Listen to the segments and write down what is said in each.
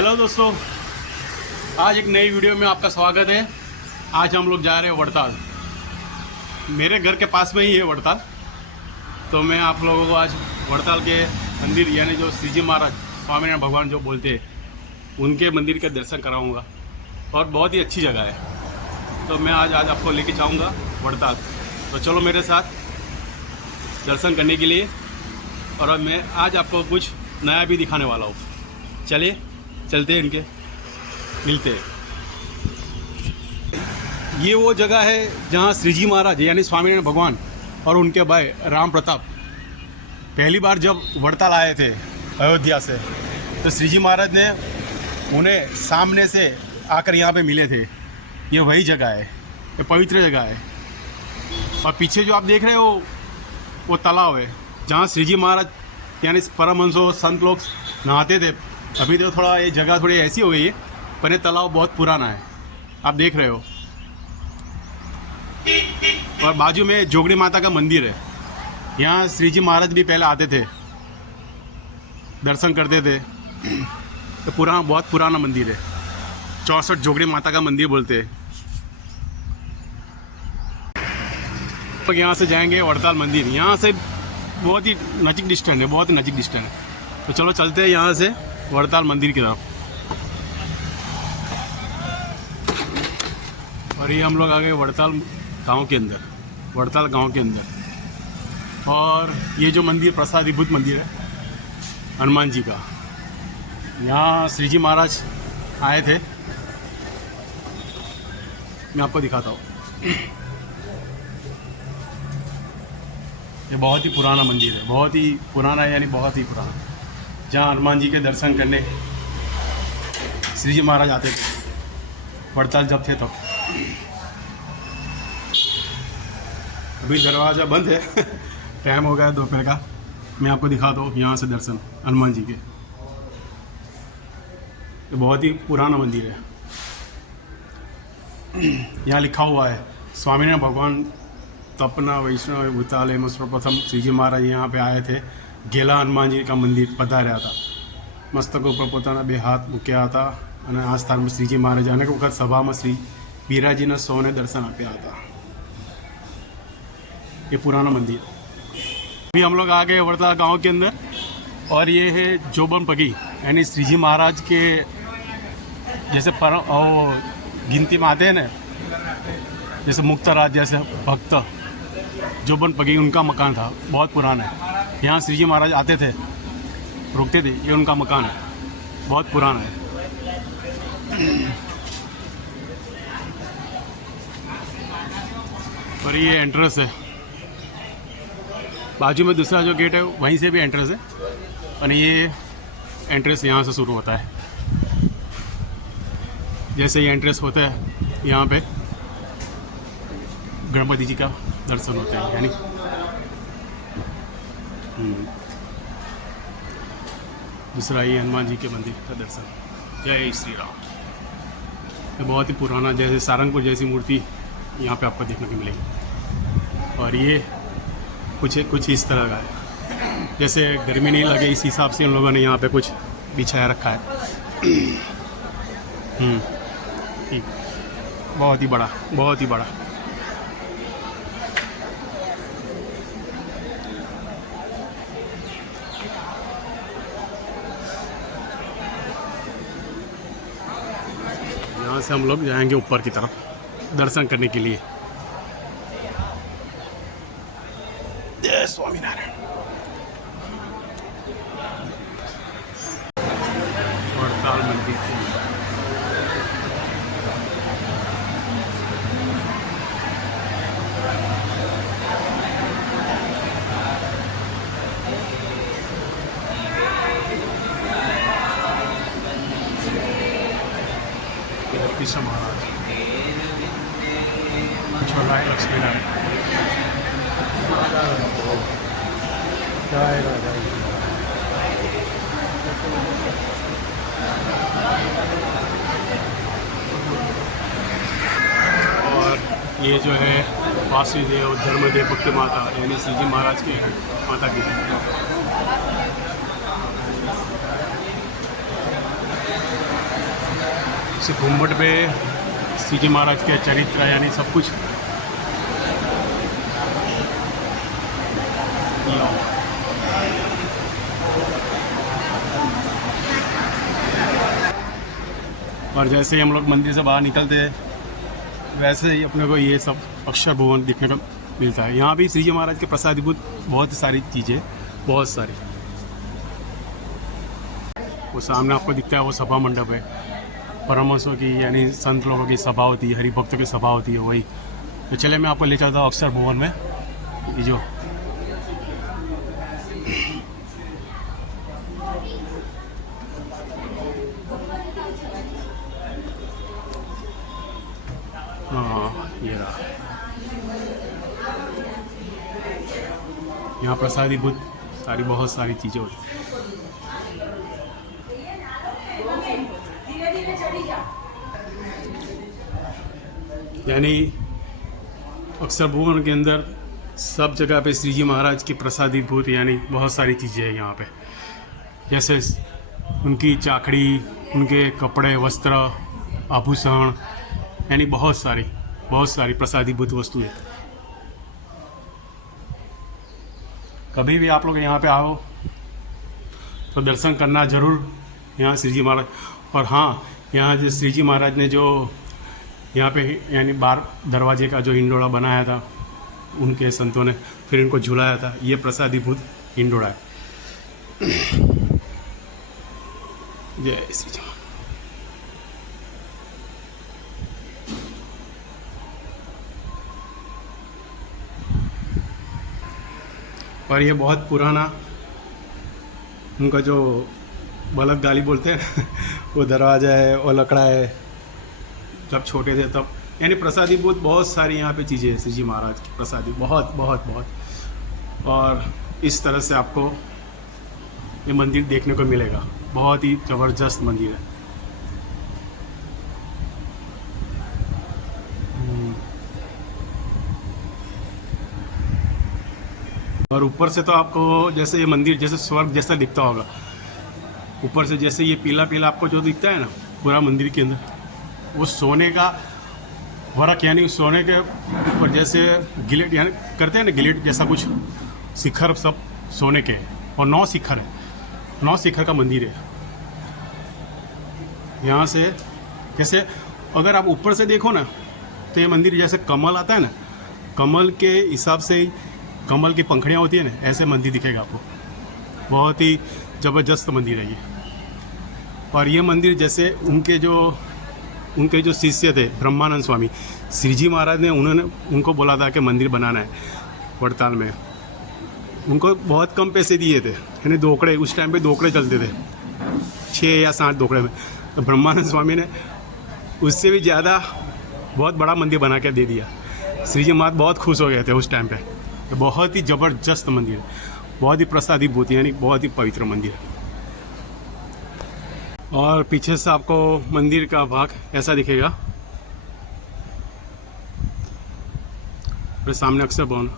Hello दोस्तों, आज एक नई वीडियो में आपका स्वागत है। आज हम लोग जा रहे हैं वड़ताल। मेरे घर के पास में ही है वड़ताल, तो मैं आप लोगों को आज वड़ताल के मंदिर यानी जो श्री जी महाराज स्वामीनारायण भगवान जो बोलते हैं उनके मंदिर के दर्शन कराऊंगा और बहुत ही अच्छी जगह है। तो मैं आज आपको लेके जाऊंगा वड़ताल। तो चलो मेरे साथ दर्शन करने के लिए, और मैं आज आपको कुछ नया भी दिखाने वाला हूँ। चलिए चलते हैं, इनके मिलते हैं। ये वो जगह है जहाँ श्री जी महाराज यानी स्वामीनारायण भगवान और उनके भाई राम प्रताप पहली बार जब वड़ताल आए थे अयोध्या से, तो श्री जी महाराज ने उन्हें सामने से आकर यहाँ पे मिले थे। ये वही जगह है, ये पवित्र जगह है। और पीछे जो आप देख रहे हो वो तालाब है जहाँ श्री जी महाराज यानी परमहंसों संत लोग नहाते थे। अभी तो थोड़ा ये जगह थोड़ी ऐसी हो गई है, पर ये तालाब बहुत पुराना है, आप देख रहे हो। और बाजू में जोगड़ी माता का मंदिर है। यहाँ श्री जी महाराज भी पहले आते थे, दर्शन करते थे। तो बहुत पुराना मंदिर है, 64 जोगड़ी माता का मंदिर बोलते हैं। तो यहाँ से जाएंगे वड़ताल मंदिर। यहाँ से बहुत ही नज़दीक डिस्टेंस है, बहुत ही नज़दीक डिस्टेंस है। तो चलो चलते हैं यहाँ से वड़ताल मंदिर की तरफ। और ये हम लोग आ गए वड़ताल गांव के अंदर, वड़ताल गांव के अंदर। और ये जो मंदिर प्रसादीभूत मंदिर है हनुमान जी का, यहाँ श्री जी महाराज आए थे। मैं आपको दिखाता हूँ। ये बहुत ही पुराना मंदिर है, बहुत ही पुराना है, यानी बहुत ही पुराना, जहाँ हनुमान जी के दर्शन करने श्री जी महाराज आते थे वड़ताल जब थे तब। अभी दरवाज़ा बंद है, टाइम हो गया दोपहर का। मैं आपको दिखाता हूँ यहाँ से दर्शन हनुमान जी के। ये बहुत ही पुराना मंदिर है। यहाँ लिखा हुआ है स्वामीनारायण भगवान तपना वैष्णव भूतालय में सर्वप्रथम श्री जी महाराज यहाँ पे आए थे। गेला हनुमान जी का मंदिर पधार्या था, मस्तक ઉપર પોતાના બે હાથ મૂક્યા હતા અને આ સ્થાનમાં શ્રીજી મહારાજ અનેક વખત સભામાં શ્રી બીરાજીના સૌને દર્શન આપ્યા હતા। ये पुराना मंदिर। अभी हम लोग आ गए वड़ताल गांव के अंदर, और ये है जोबन पगी यानी श्री जी महाराज के जैसे गिनती में आते हैं ना, जैसे मुक्तराज जैसे भक्त जोबन पगी, उनका मकान था, बहुत पुराना है। यहाँ श्री जी महाराज आते थे, रुकते थे। ये उनका मकान है, बहुत पुराना है। और ये एंट्रेंस है। बाजू में दूसरा जो गेट है वहीं से भी एंट्रेंस है, और ये एंट्रेंस यहाँ से शुरू होता है। जैसे ये एंट्रेंस होता है, यहाँ पे गणपति जी का दर्शन होता है, यानी दूसरा ये हनुमान जी के मंदिर का दर्शन। जय श्री राम। ये बहुत ही पुराना, जैसे सारंगपुर जैसी मूर्ति यहाँ पे आपको देखने को मिलेगी। और ये कुछ इस तरह का है, जैसे गर्मी नहीं लगे इस हिसाब से उन लोगों ने यहाँ पे कुछ बिछाया रखा है। ठीक, बहुत ही बड़ा, बहुत ही बड़ा। यहाँ से हम लोग जाएंगे ऊपर की तरफ दर्शन करने के लिए। जय स्वामीनारायण। वड़ताल मंदिर के अंदर कृष्ण महाराज, छोटा है लक्ष्मी नारायण। जय राजा। और ये जो है वासुदेव धर्मदेव भक्ति माता यानी श्री जी महाराज की माता की है। इस घूमट पे श्री जी महाराज के चरित्र यानी सब कुछ और जैसे ही हम लोग मंदिर से बाहर निकलते हैं वैसे ही अपने को ये सब अक्षर भवन दिखने को मिलता है। यहाँ भी श्री जी महाराज के प्रसादीभूत बहुत सारी चीज़ें, बहुत सारी। वो सामने आपको दिखता है वो सभा मंडप है, परमहंसों की यानी संत लोगों की सभा होती है, हरिभक्तों की सभा होती है वही। तो चले मैं आपको ले चलता हूँ अक्षर भवन में। ये जो हाँ ये रहा, यहाँ प्रसादीभूत सारी बहुत सारी चीज़ें होती हैं। यानी अक्षर भवन के अंदर सब जगह पे श्री जी महाराज की प्रसादीभूत यानी बहुत सारी चीज़ें हैं यहाँ पे, जैसे उनकी चाकड़ी, उनके कपड़े, वस्त्र, आभूषण, यानी बहुत सारी प्रसादीभूत वस्तुएं। कभी भी आप लोग यहाँ पे आओ तो दर्शन करना जरूर यहाँ श्री जी महाराज। और हाँ, यहाँ जो श्री जी महाराज ने जो यहाँ पे यानी बार दरवाजे का जो हिंडोड़ा बनाया था, उनके संतों ने फिर इनको झुलाया था, ये प्रसादीभूत हिंडोड़ा है। जय श्री जी। और ये बहुत पुराना उनका जो बलक गाली बोलते हैं वो दरवाजा है और लकड़ा है, जब छोटे थे तब। यानी प्रसादीभूत बहुत सारी यहाँ पे चीज़ें हैं श्री जी महाराज की प्रसादी, बहुत बहुत बहुत। और इस तरह से आपको ये मंदिर देखने को मिलेगा, बहुत ही ज़बरदस्त मंदिर है। और ऊपर से तो आपको जैसे ये मंदिर जैसे स्वर्ग जैसा दिखता होगा, ऊपर से जैसे ये पीला पीला आपको जो दिखता है ना पूरा मंदिर के अंदर, वो सोने का वर्क यानी सोने के ऊपर जैसे गिलेट यानी करते हैं ना, गिलेट जैसा कुछ शिखर सब सोने के, और 9 शिखर है, 9 शिखर का मंदिर है। यहाँ से जैसे अगर आप ऊपर से देखो ना तो ये मंदिर जैसे कमल आता है ना, कमल के हिसाब से ही कमल की पंखड़ियाँ होती है ना, ऐसे मंदिर दिखेगा आपको। बहुत ही ज़बरदस्त मंदिर है ये। और ये मंदिर जैसे उनके जो शिष्य थे ब्रह्मानंद स्वामी, श्री जी महाराज ने उनको बोला था कि मंदिर बनाना है वड़ताल में। उनको बहुत कम पैसे दिए थे, यानी दोकड़े, उस टाइम पे दोकड़े चलते थे 6 या 7 दोकड़े में। तो ब्रह्मानंद स्वामी ने उससे भी ज़्यादा बहुत बड़ा मंदिर बना के दे दिया। श्री जी महाराज बहुत खुश हो गए थे उस टाइम पे। तो बहुत ही ज़बरदस्त मंदिर है, बहुत ही प्रसादीभूत यानी बहुत ही पवित्र मंदिर है। और पीछे से आपको मंदिर का भाग ऐसा दिखेगा, फिर सामने अक्षर भवन।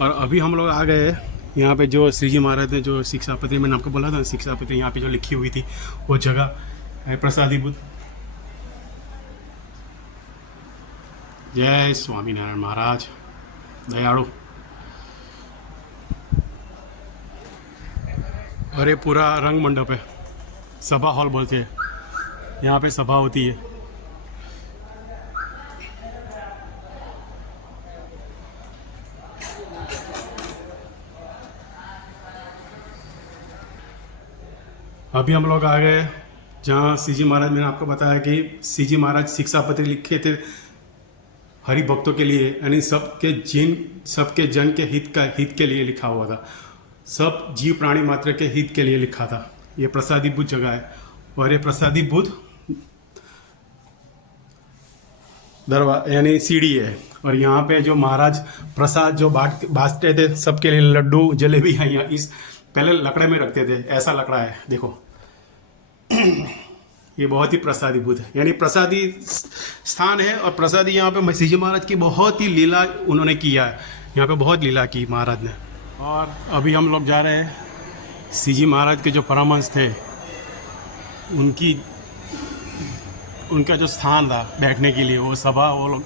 और अभी हम लोग आ गए यहाँ पे जो श्री जी महाराज ने जो शिक्षापत्री, मैंने आपको बोला था शिक्षापत्री यहाँ पे जो लिखी हुई थी वो जगह है प्रसादीभूत। जय स्वामीनारायण महाराज दयाड़ु। और ये पूरा रंग मंडप है, सभा हॉल बोलते हैं, यहाँ पे सभा होती है। अभी हम लोग आ गए जहाँ श्री जी महाराज, मैंने आपको बताया कि श्री जी महाराज शिक्षापत्री लिखे थे हरि भक्तों के लिए, यानी सबके जन के हित के लिए लिखा हुआ था, सब जीव प्राणी मात्र के हित के लिए लिखा था। ये प्रसादीभूत जगह है और ये प्रसादीभूत दरवाजा यानी सीढ़ी है। और यहाँ पे जो महाराज प्रसाद जो बांटते थे सबके लिए, लड्डू जलेबी है यहाँ इस पहले लकड़े में रखते थे, ऐसा लकड़ा है देखो। ये बहुत ही प्रसादीभूत है, यानी प्रसादी स्थान है। और प्रसादी यहाँ पे श्री जी महाराज की बहुत ही लीला उन्होंने किया है, यहाँ पे बहुत लीला की महाराज ने। और अभी हम लोग जा रहे हैं श्री जी महाराज के जो परमहंस थे उनकी उनका जो स्थान था बैठने के लिए, वो सभा वो लोग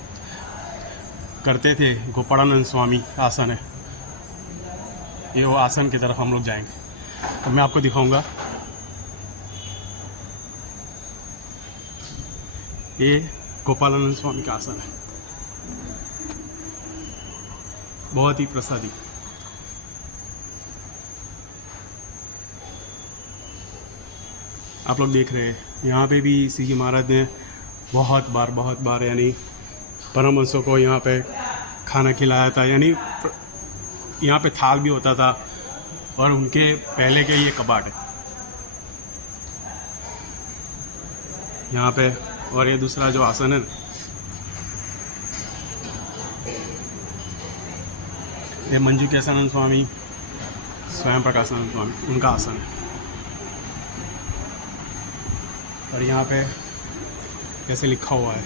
करते थे। गोपालानंद स्वामी आसन है, ये वो आसन की तरफ हम लोग जाएंगे। तो मैं आपको दिखाऊंगा, ये गोपालानंद स्वामी का आसन है, बहुत ही प्रसादी। आप लोग देख रहे हैं, यहाँ पे भी श्री जी महाराज ने बहुत बार यानी परमहंसों को यहाँ पे खाना खिलाया था। यानी यहाँ पे थाल भी होता था, और उनके पहले के ये कबाट है यहाँ पे। और ये दूसरा जो आसन है, ये मंजू केशानंद स्वामी, स्वयं प्रकाशानंद स्वामी, उनका आसन है। और यहाँ पे कैसे लिखा हुआ है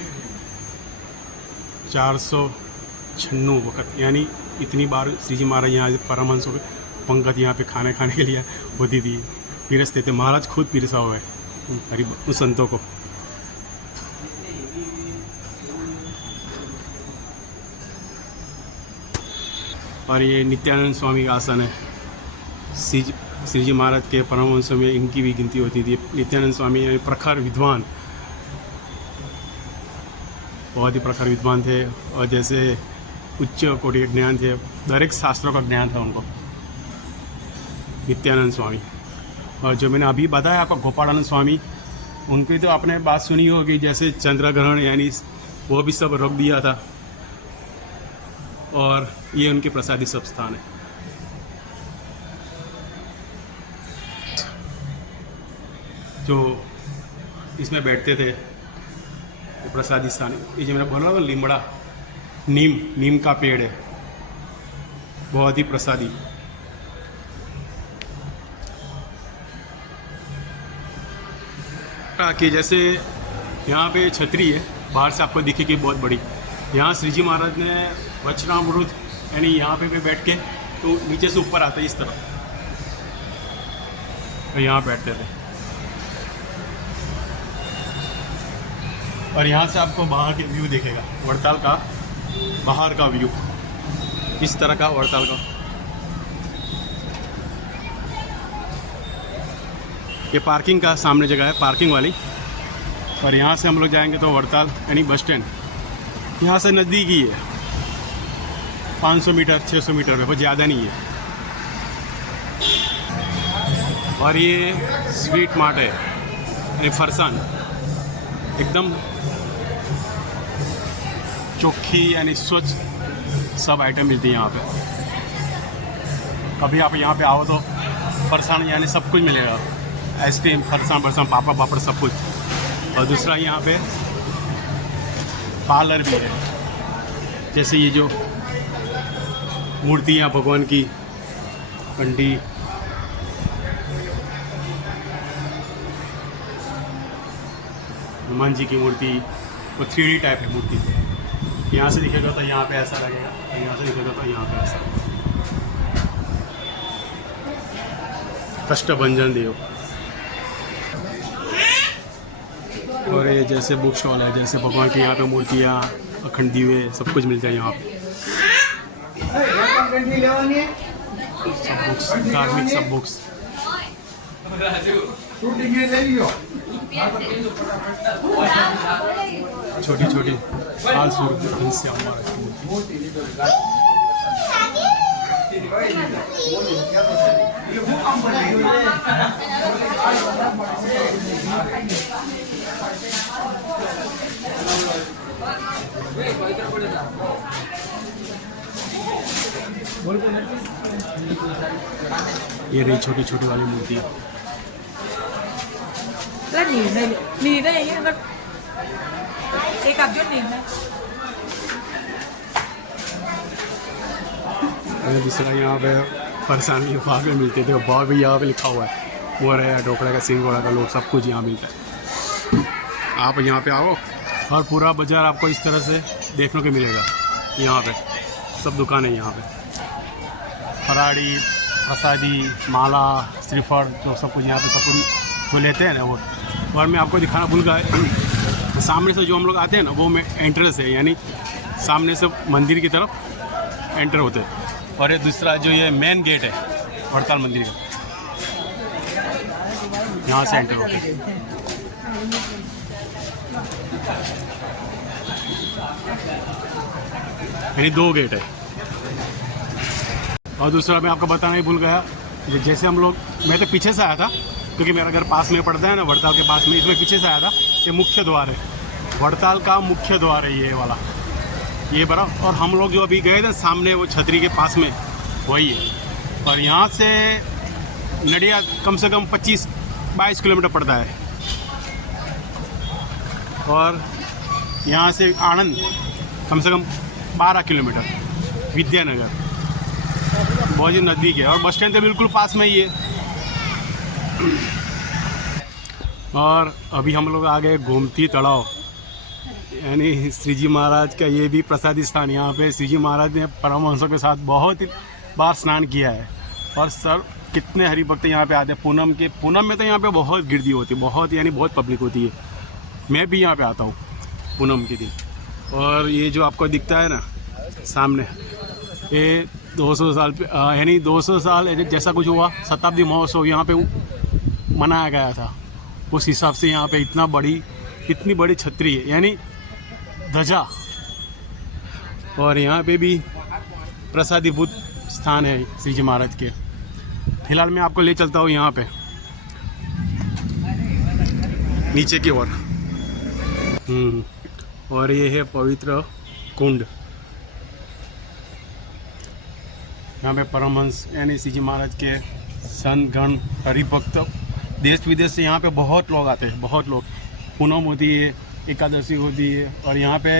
496 वक्त, यानी इतनी बार श्री जी महाराज यहाँ परमहंसों के पंगत यहाँ पे खाने के लिए होती थी, पिरसते थे। महाराज खुद पिरसा हुआ है उस संतों को। और ये नित्यानंद स्वामी का आसन है। श्री जी महाराज के परमहंसों में इनकी भी गिनती होती थी। नित्यानंद स्वामी यानी प्रखर विद्वान, बहुत ही प्रखर विद्वान थे, और जैसे उच्च कोटि का ज्ञान थे, हर एक शास्त्रों का ज्ञान था उनको, नित्यानंद स्वामी। और जो मैंने अभी बताया आपको गोपालानंद स्वामी, उनकी तो आपने बात सुनी होगी, जैसे चंद्र ग्रहण यानी वो भी सब रोक दिया था, और ये उनके प्रसादी सब स्थान है। जो इसमें बैठते थे वो प्रसादी स्थान है। ये जो मैंने बोला था लिमड़ा, नीम का पेड़ है, बहुत ही प्रसादी। कि जैसे यहाँ पे छतरी है, बाहर से आपको दिखेगी बहुत बड़ी। यहाँ श्री जी महाराज ने वचनामृत यानी यहाँ पे बैठ के तो नीचे से ऊपर आता है इस तरह, तो यहाँ बैठते थे। और यहाँ से आपको बाहर के व्यू दिखेगा, वड़ताल का बाहर का व्यू इस तरह का, वड़ताल का। ये पार्किंग का सामने जगह है, पार्किंग वाली। और यहाँ से हम लोग जाएंगे तो वड़ताल यानी बस स्टैंड यहाँ से नज़दीक ही है, 500 मीटर 600 मीटर है, वो ज़्यादा नहीं है। और ये स्वीट मार्ट है, ये फरसान एकदम चोखी यानी स्वच्छ सब आइटम मिलती है यहाँ पे। कभी आप यहाँ पे आओ तो फरसान यानी सब कुछ मिलेगा, आइसक्रीम, फरसान बरसान, पापड़ पापड़ सब कुछ। और दूसरा यहाँ पे पार्लर भी है, जैसे ये जो मूर्तियाँ भगवान की, कंडी, हनुमान जी की मूर्ति, वो 3D टाइप है मूर्ति। यहाँ से दिखेगा तो यहाँ पे ऐसा लगेगा, और यहाँ से दिखेगा तो यहाँ पे ऐसा। कष्टभंजन देव। और ये जैसे बुक स्टॉल है, जैसे भगवान की यहाँ पे मूर्तियाँ, अखंड दीवे, सब कुछ मिलता है यहाँ पे। सब बुक्स, धार्मिक सब बुक्स। छोटी छोटी ये रही छोटी छोटी वाली मूर्ति। nhìn đây nhé, cái cặp chút nhìn đây। दूसरा यहाँ पे फरसान की वहाँ पे मिलते थे, बहुत भी यहाँ पे लिखा हुआ है, मोर है, ढोकड़ा का, सिंगोड़ा का, लोट, सब कुछ यहाँ मिलता है। आप यहाँ पे आओ और पूरा बाज़ार आपको इस तरह से देखने को मिलेगा। यहाँ पे सब दुकान है, यहाँ पे फराड़ी, प्रसादी, माला, श्रीफल, जो सब कुछ यहाँ पे सब कुछ वो लेते हैं ना वो। और मैं आपको दिखाना भूल गया, सामने से जो हम लोग आते हैं ना वो में एंट्रेंस है, यानी सामने से मंदिर की तरफ एंटर होते हैं। और ये दूसरा जो ये मेन गेट है वड़ताल मंदिर का, यहाँ से एंटर होते हैं। यानी 2 गेट है। और दूसरा मैं आपको बताना ही भूल गया, जैसे हम लोग, मैं तो पीछे से आया था क्योंकि मेरा घर पास में पड़ता है ना, वड़ताल के पास में, इसमें पीछे से आया था। ये मुख्य द्वार है, वड़ताल का मुख्य द्वार है ये वाला, ये बड़ा। और हम लोग जो अभी गए थे सामने वो छतरी के पास में, वही है। और यहाँ से नडिया कम से कम 25-22 किलोमीटर पड़ता है। और यहाँ से आनंद कम से कम 12 किलोमीटर, विद्यानगर बहुत ही नज़दीक है। और बस स्टैंड के बिल्कुल पास में ही है। और अभी हम लोग आ गए गोमती तालाब, यानी श्री जी महाराज का ये भी प्रसादी स्थान। यहाँ पे श्री जी महाराज ने परमहंसों के साथ बहुत बार स्नान किया है। और सर कितने हरिभक्त यहाँ पे आते हैं पूनम में तो यहाँ पे बहुत गिरदी होती है, बहुत, यानी बहुत पब्लिक होती है। मैं भी यहाँ पे आता हूँ पूनम के दिन। और ये जो आपको दिखता है ना सामने, ये 200 साल यानी 200 साल जैसा कुछ हुआ, शताब्दी महोत्सव यहाँ पे मनाया गया था। उस हिसाब से यहाँ पे इतनी बड़ी छतरी है, यानी ध्वजा। और यहाँ पे भी प्रसादीभूत स्थान है श्री जी महाराज के। फिलहाल मैं आपको ले चलता हूँ यहाँ पे नीचे की ओर। और ये है पवित्र कुंड। यहाँ पे परमहंस यानी श्री जी महाराज के संत गण हरिभक्त देश विदेश से यहाँ पे बहुत लोग आते हैं, बहुत लोग। पूनम होती है, एकादशी होती है। और यहाँ पे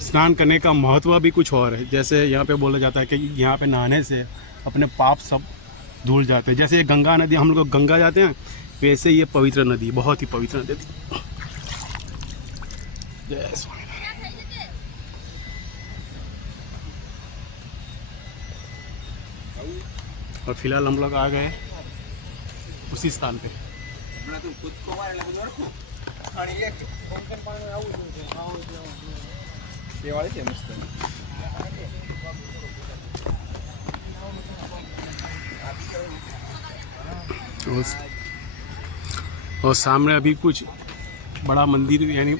स्नान करने का महत्व भी कुछ और है। जैसे यहाँ पे बोला जाता है कि यहाँ पे नहाने से अपने पाप सब धुल जाते हैं। जैसे ये गंगा नदी, हम लोग गंगा जाते हैं, वैसे ये पवित्र नदी, बहुत ही पवित्र नदी। जय स्वामी। और फिलहाल हम लोग आ गए उसी स्थान पे। और सामने अभी कुछ बड़ा मंदिर यानी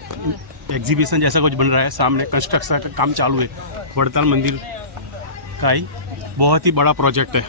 एग्जीबिशन जैसा कुछ बन रहा है। सामने कंस्ट्रक्शन का काम चालू है। वड़ताल मंदिर का ही बहुत ही बड़ा प्रोजेक्ट है।